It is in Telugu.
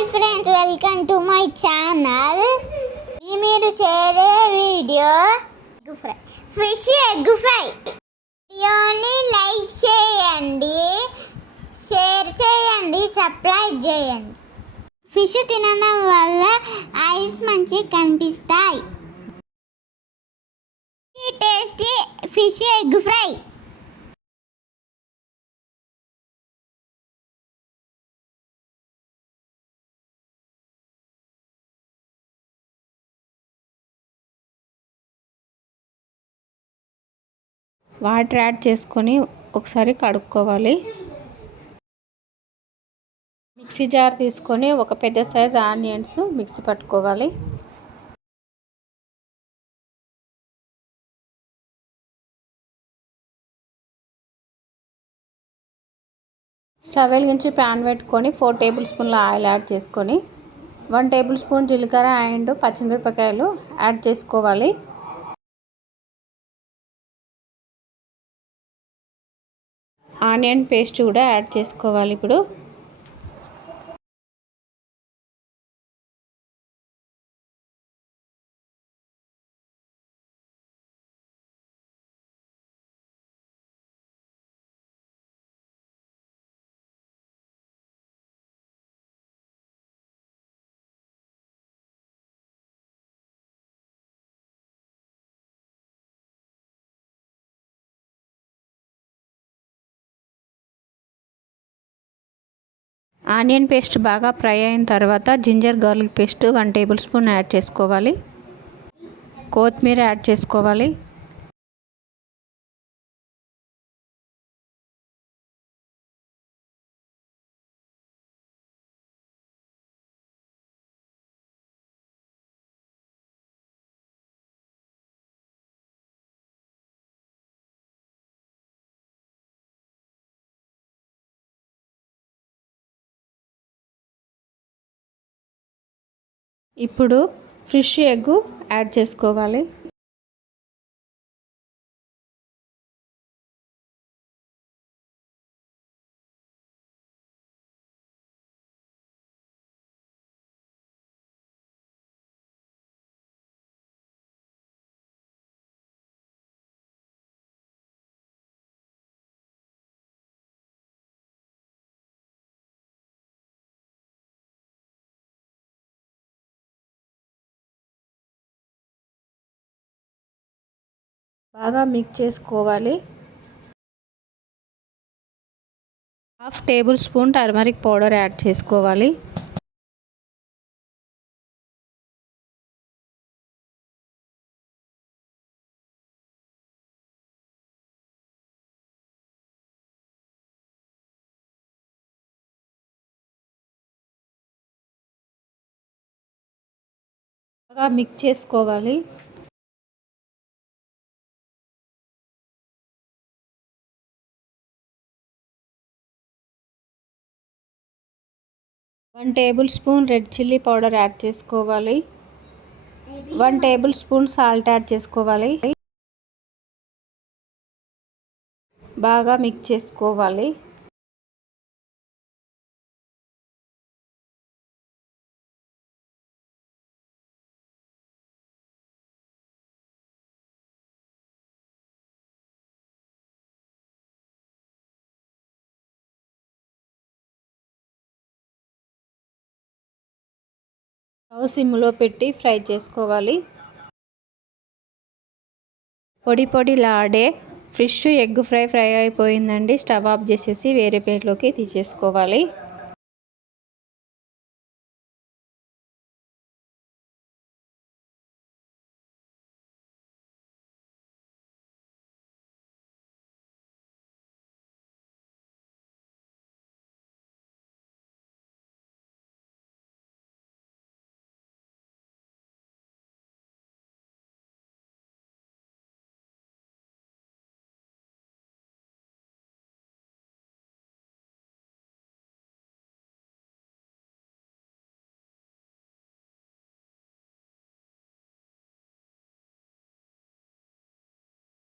Hi friends welcome to my channel. మీరు చేరే video egg fry. Fish egg fry. వీడియోని లైక్ చేయండి షేర్ చేయండి సబ్స్క్రైబ్ చేయండి. ఫిష్ తినడం వల్ల ఐస్ మంచి కనిపిస్తాయి. Tasty fish egg fry. Water add చేసుకొని ఒకసారి కడుక్కోవాలి. మిక్సీ జార్ తీసుకొని ఒక పెద్ద సైజ్ ఆనియన్స్ మిక్సీ పట్టుకోవాలి. స్టవ్ వెలిగించి ప్యాన్ పెట్టుకొని ఫోర్ టేబుల్ స్పూన్ల ఆయిల్ యాడ్ చేసుకొని వన్ టేబుల్ స్పూన్ జీలకర్ర అండ్ పచ్చిమిరపకాయలు యాడ్ చేసుకోవాలి. ఆనియన్ పేస్ట్ కూడా యాడ్ చేసుకోవాలి ఇప్పుడు. ఆనియన్ పేస్ట్ బాగా ఫ్రై అయిన తర్వాత ginger garlic paste one table spoon add చేసుకోవాలి. కొత్తిమీర యాడ్ చేసుకోవాలి. ఇప్పుడు ఫిష్ ఎగ్ యాడ్ చేసుకోవాలి. బాగా మిక్స్ చేసుకోవాలి. Half table spoon turmeric powder add చేసుకోవాలి. బాగా మిక్స్ చేసుకోవాలి. One table spoon red chilli powder add చేసుకోవాలి. One table spoon salt add చేసుకోవాలి. బాగా మిక్స్ చేసుకోవాలి. స్టవ్ సిమ్లో పెట్టి ఫ్రై చేసుకోవాలి. పొడి పొడిలాడే ఫిష్ ఎగ్ ఫ్రై ఫ్రై అయిపోయిందండి. స్టవ్ ఆఫ్ చేసేసి వేరే ప్లేట్లోకి తీసేసుకోవాలి.